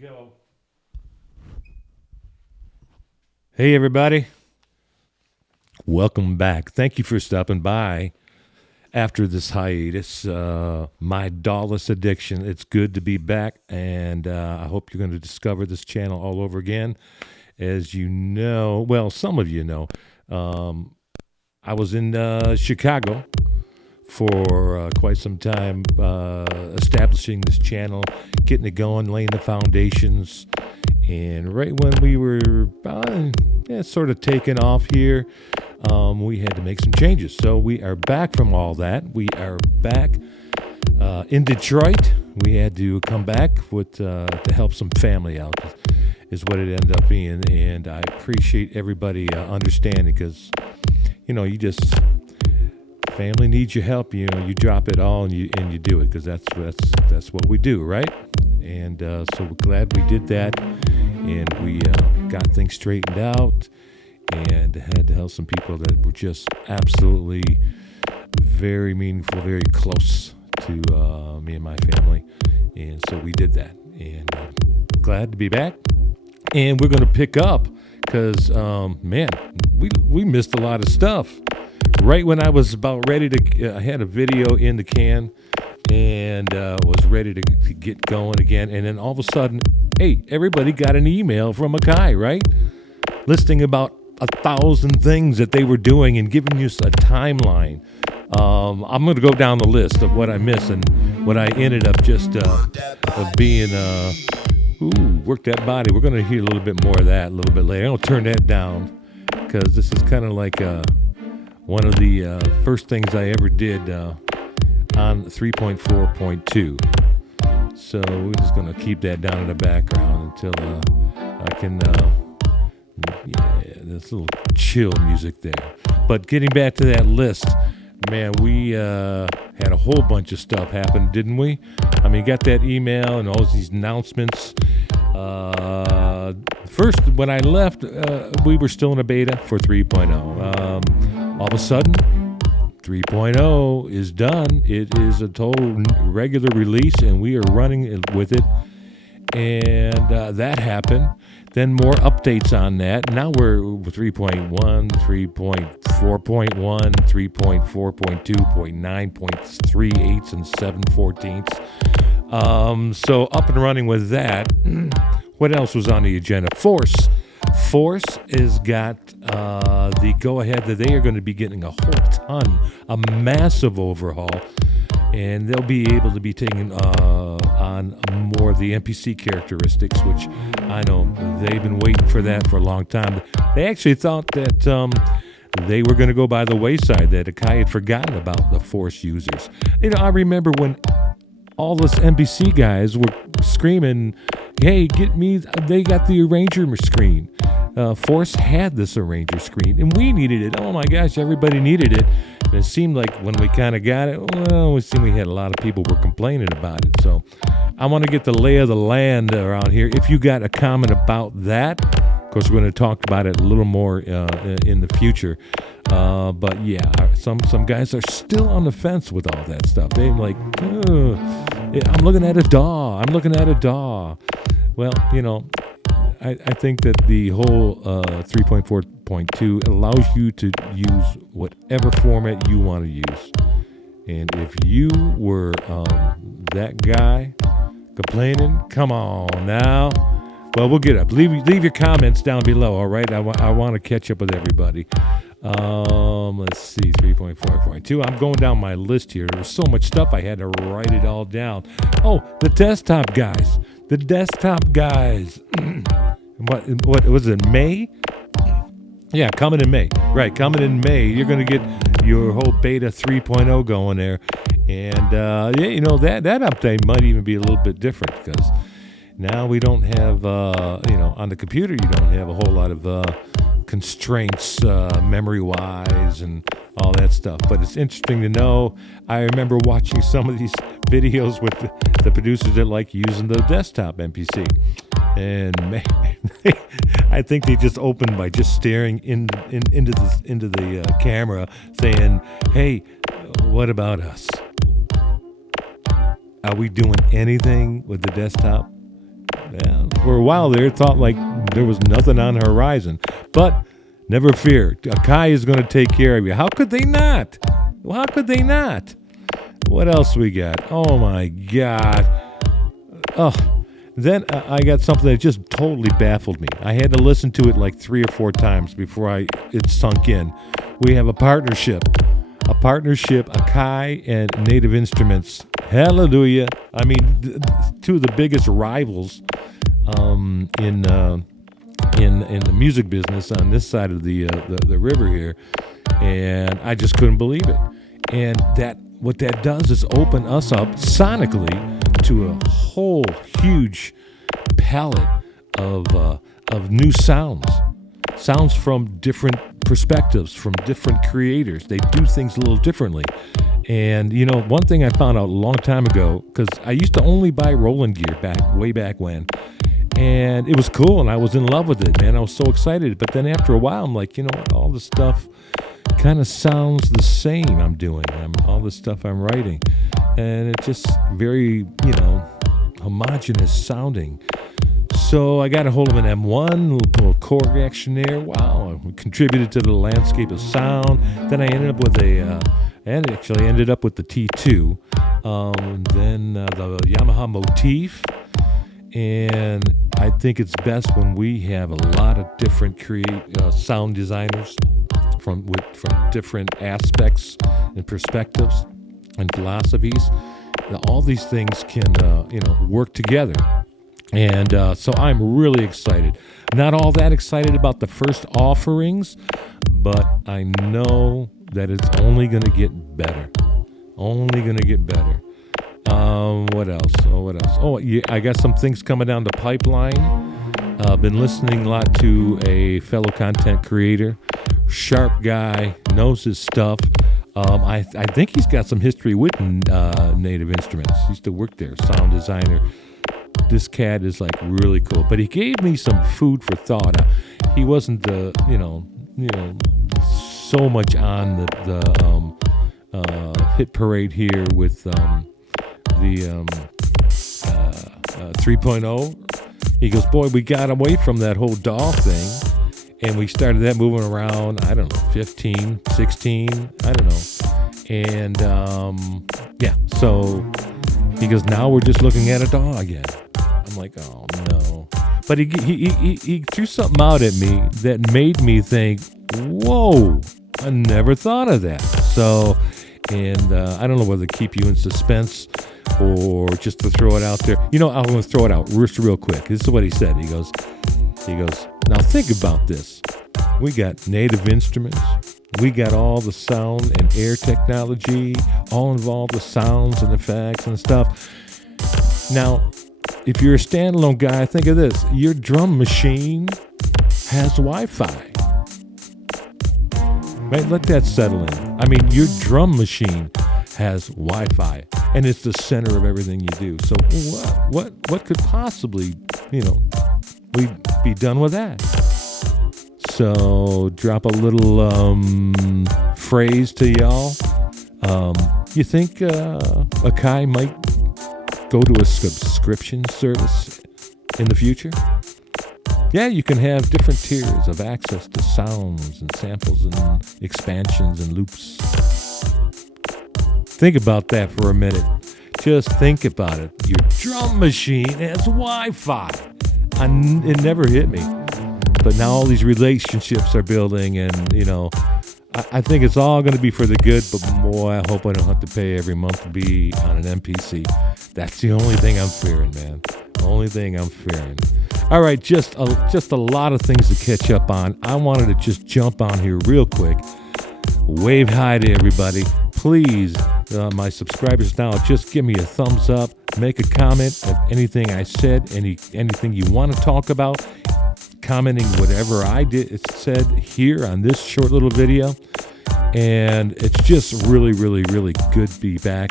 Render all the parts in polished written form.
go. Hey, everybody. Welcome back. Thank you for stopping by after this hiatus. My Dallas addiction. It's good to be back, and I hope you're going to discover this channel all over again. As you know, well, some of you know, I was in Chicago for quite some time, establishing this channel, getting it going, laying the foundations. And right when we were sort of taking off here, we had to make some changes. So we are back from all that. We are back in Detroit. We had to come back with to help some family out, is what it ended up being. And I appreciate everybody understanding, because, you know, family needs your help. You know, you drop it all and you do it, because that's what we do, right? And so we're glad we did that, and we got things straightened out, and had to help some people that were just absolutely very meaningful, very close to me and my family. And so we did that, and glad to be back. And we're going to pick up, because man, we missed a lot of stuff. Right when I was about ready to, I had a video in the can, and was ready to get going again. And then all of a sudden, hey, everybody got an email from Akai, right? Listing about 1,000 things that they were doing and giving you a timeline. I'm going to go down the list of what I missed and what I ended up just of being, work that body. We're going to hear a little bit more of that a little bit later. I'll turn that down, because this is kind of like one of the first things I ever did on 3.4.2. So we're just going to keep that down in the background until I can, this little chill music there. But getting back to that list, man, we had a whole bunch of stuff happen, didn't we? I mean, got that email and all these announcements. First, when I left, we were still in a beta for 3.0. All of a sudden, 3.0 is done. It is a total regular release, and we are running with it. And that happened. Then more updates on that. Now we're 3.1, 3.4.1, 3.4.2, 0.9.38 and 7/14. So up and running with that. What else was on the agenda? Force has got the go-ahead that they are going to be getting a whole ton, a massive overhaul, and they'll be able to be taking on more of the NPC characteristics, which I know they've been waiting for that for a long time. They actually thought that they were going to go by the wayside, that Akai had forgotten about the Force users. You know, I remember when all those NPC guys were screaming, hey, get me, they got the arranger screen. Force had this arranger screen, and we needed it. Oh my gosh, everybody needed it. And it seemed like when we kind of got it, well, we had a lot of people were complaining about it. So I want to get the lay of the land around here. If you got a comment about that, of course, we're going to talk about it a little more in the future. But yeah, some guys are still on the fence with all that stuff. They're like, I'm looking at a DAW. Well, you know, I think that the whole 3.4.2 allows you to use whatever format you want to use. And if you were that guy complaining, come on now. Well, we'll get up. Leave your comments down below, all right? I want to catch up with everybody. Let's see, 3.4.2. I'm going down my list here. There's so much stuff, I had to write it all down. Oh, the desktop guys. What was it, May? Yeah, coming in May. Right, coming in May. You're going to get your whole beta 3.0 going there. And, you know, that update might even be a little bit different, because now we don't have, on the computer, you don't have a whole lot of constraints memory-wise and all that stuff. But it's interesting to know. I remember watching some of these videos with the producers that like using the desktop MPC. And man, I think they just opened by just staring into the camera, saying, "Hey, what about us? Are we doing anything with the desktop?" Yeah, for a while there, it thought like there was nothing on the horizon. But never fear. Akai is going to take care of you. How could they not? Well, how could they not? What else we got? Oh, my God. Oh, then I got something that just totally baffled me. I had to listen to it like 3 or 4 times before it sunk in. We have a partnership, Akai and Native Instruments. Hallelujah. I mean, two of the biggest rivals in the music business on this side of the river here, and I just couldn't believe it. And what that does is open us up sonically to a whole huge palette of new sounds from different perspectives, from different creators. They do things a little differently. And one thing I found out a long time ago, because I used to only buy Roland gear way back when, and it was cool, and I was in love with it, man. I was so excited. But then after a while, I'm like, you know what? All this stuff kind of sounds the same. All this stuff I'm writing, and it's just very, homogenous sounding. So I got a hold of an M1, little chord action there. Wow, it contributed to the landscape of sound. Then I ended up with the T2, then the Yamaha Motif. And I think it's best when we have a lot of different sound designers from different aspects and perspectives and philosophies. All these things can work together. And so I'm really excited. Not all that excited about the first offerings, but I know that it's only going to get better. What else? Oh, yeah, I got some things coming down the pipeline. I've been listening a lot to a fellow content creator, sharp guy, knows his stuff. I think he's got some history with Native Instruments. He used to work there, sound designer. This cat is like really cool, but he gave me some food for thought. He wasn't so much on the hit parade here with the 3.0. He goes, boy, we got away from that whole DAW thing, and we started that moving around, I don't know, 15, 16, I don't know. And so he goes, now we're just looking at a DAW again. I'm like, oh no. But he threw something out at me that made me think, whoa, I never thought of that. So, and I don't know whether to keep you in suspense or just to throw it out there. I'm going to throw it out real quick. This is what he said. He goes, now think about this. We got Native Instruments. We got all the sound and air technology, all involved with sounds and effects and stuff. Now, if you're a standalone guy, think of this. Your drum machine has Wi-Fi. Right? Let that settle in. I mean, your drum machine has Wi-Fi, and it's the center of everything you do. So what could possibly, we be done with that? So drop a little phrase to y'all. You think Akai might go to a subscription service in the future? Yeah, you can have different tiers of access to sounds and samples and expansions and loops. Think about that for a minute. Just think about it. Your drum machine has Wi-Fi. It never hit me. But now all these relationships are building, and, I think it's all going to be for the good, but boy, I hope I don't have to pay every month to be on an MPC. That's the only thing I'm fearing, man. Only thing I'm fearing. All right, just a lot of things to catch up on. I wanted to just jump on here real quick. Wave hi to everybody. Please, my subscribers now, just give me a thumbs up. Make a comment of anything I said, anything you want to talk about. Commenting whatever I said here on this short little video. And it's just really, really, really good to be back.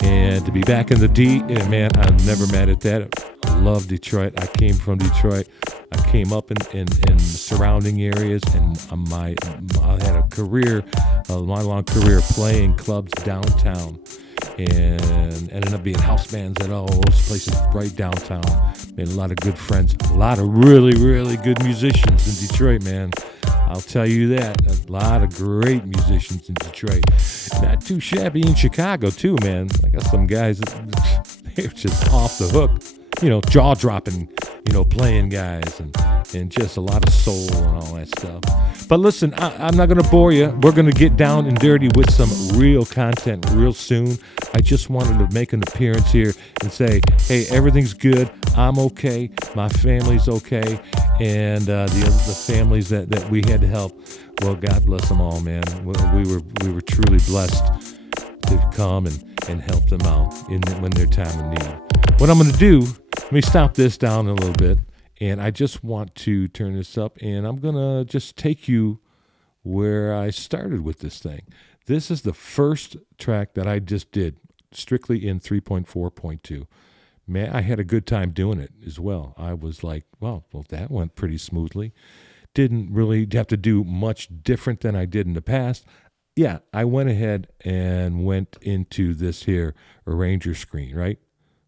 And to be back in the D, man, I'm never mad at that. I love Detroit. I came from Detroit. I came up in surrounding areas, and I had a career, a long career playing clubs downtown. and ended up being house bands at all those places right downtown. Made a lot of good friends, a lot of really, really good musicians in Detroit, man. I'll tell you that. A lot of great musicians in Detroit. Not too shabby in Chicago, too, man. I got some guys, they're just off the hook. Jaw-dropping, playing guys and just a lot of soul and all that stuff. But listen, I'm not going to bore you. We're going to get down and dirty with some real content real soon. I just wanted to make an appearance here and say, hey, everything's good. I'm okay. My family's okay. And the families that we had to help, well, God bless them all, man. We were truly blessed to come and help them out when their time of need. What I'm going to do, let me stop this down a little bit, and I just want to turn this up, and I'm going to just take you where I started with this thing. This is the first track that I just did, strictly in 3.4.2. Man, I had a good time doing it as well. I was like, well, that went pretty smoothly. Didn't really have to do much different than I did in the past. Yeah, I went ahead and went into this here arranger screen, right?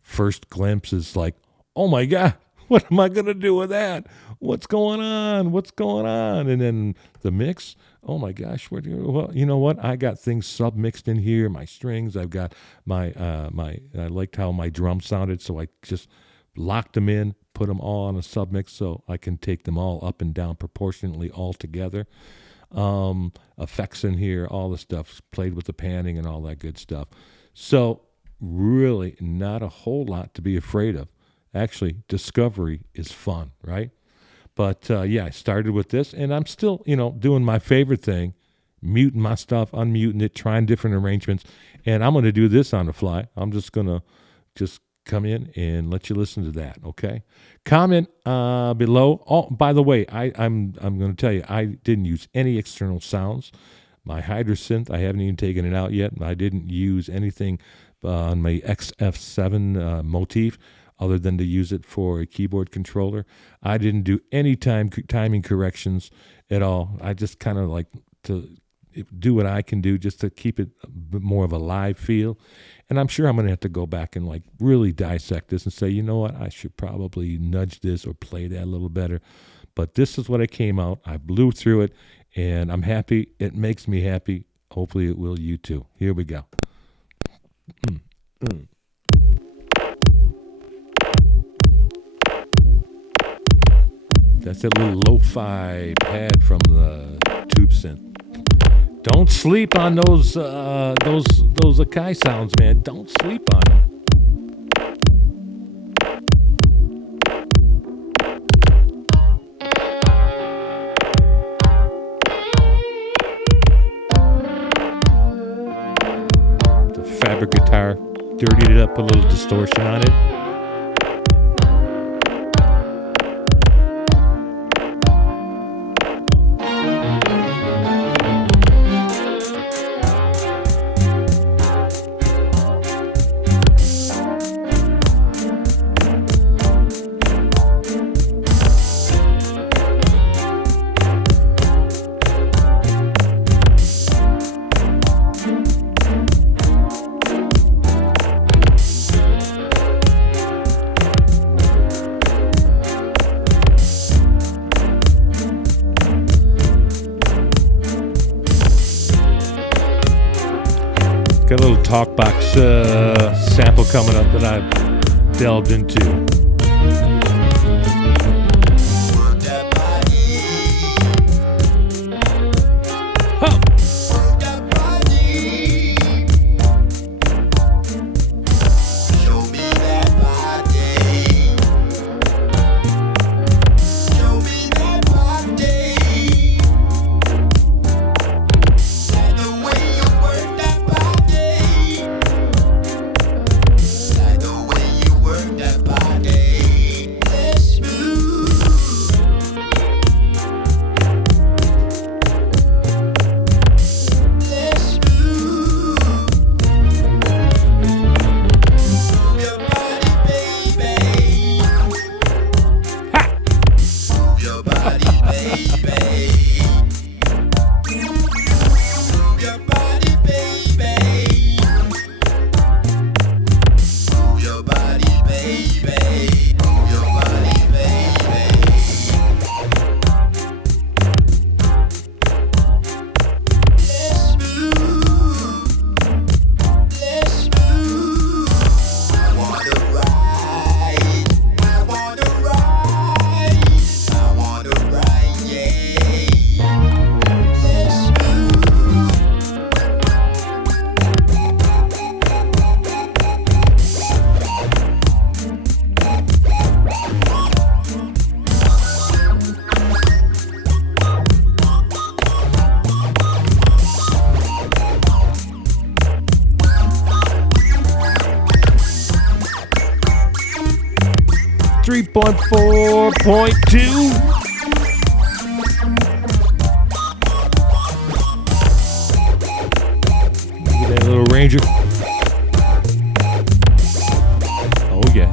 First glimpse is like, oh my God, what am I going to do with that? What's going on? And then the mix, oh my gosh, well, you know what? I got things sub-mixed in here, my strings. I've got I liked how my drums sounded, so I just locked them in, put them all on a sub-mix so I can take them all up and down proportionately all together. Effects in here, all the stuff, played with the panning and all that good stuff. So really not a whole lot to be afraid of. Actually, discovery is fun, right? But yeah, I started with this, and I'm still, doing my favorite thing, muting my stuff, unmuting it, trying different arrangements, and I'm going to do this on the fly. I'm just going to come in and let you listen to that, okay? Comment below. Oh, by the way, I'm going to tell you, I didn't use any external sounds. My Hydra synth, I haven't even taken it out yet, and I didn't use anything on my XF7 motif other than to use it for a keyboard controller. I didn't do any timing corrections at all. I just kind of like to do what I can do just to keep it a bit more of a live feel. And I'm sure I'm going to have to go back and like really dissect this and say, you know what, I should probably nudge this or play that a little better. But this is what I came out. I blew through it, and I'm happy. It makes me happy. Hopefully it will you too. Here we go. That's that little lo-fi pad from the tube synth. Don't sleep on those Akai sounds, man. Don't sleep on them. The fabric guitar, dirtied it up, put a little distortion on it. Got a little talkbox sample coming up that I've delved into. Huh. Body. 104.2. Look at that little Ranger. Oh, yeah.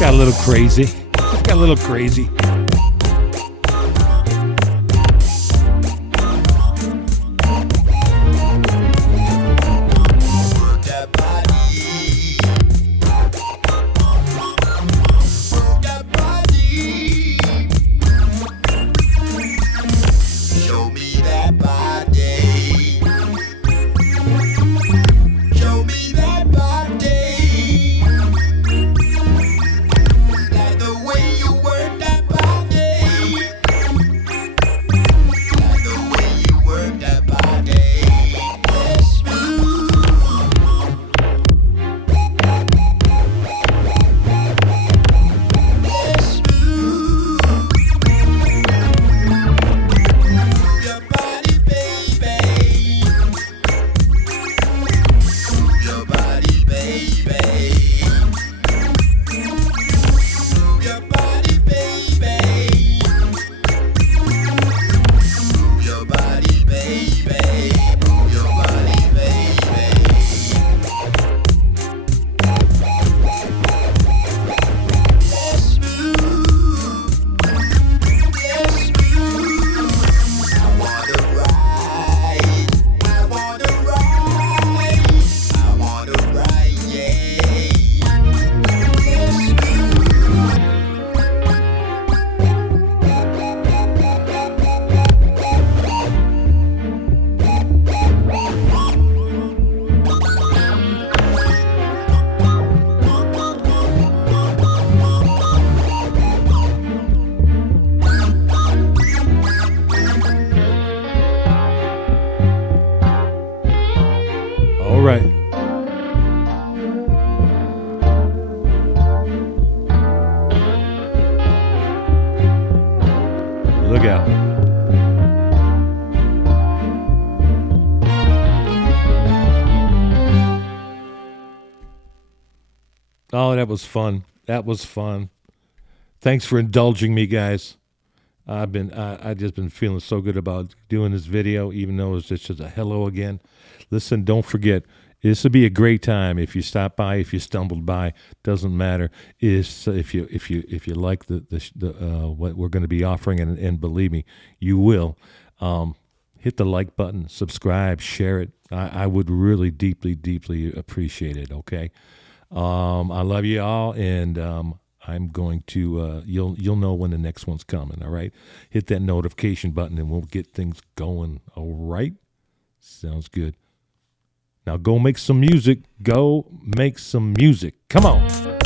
Got a little crazy. Got a little crazy. All right. Look out. Oh, that was fun. That was fun. Thanks for indulging me, guys. I just been feeling so good about doing this video, even though it's just a hello again. Listen, don't forget, this would be a great time if you stop by, if you stumbled by. Doesn't matter. Is if you like the what we're going to be offering, and believe me, you will. Hit the like button, subscribe, share it. I would really deeply appreciate it. Okay. I love you all, and I'm going to you'll know when the next one's coming. All right, hit that notification button and we'll get things going. All right, sounds good. Now go make some music. Go make some music. Come on.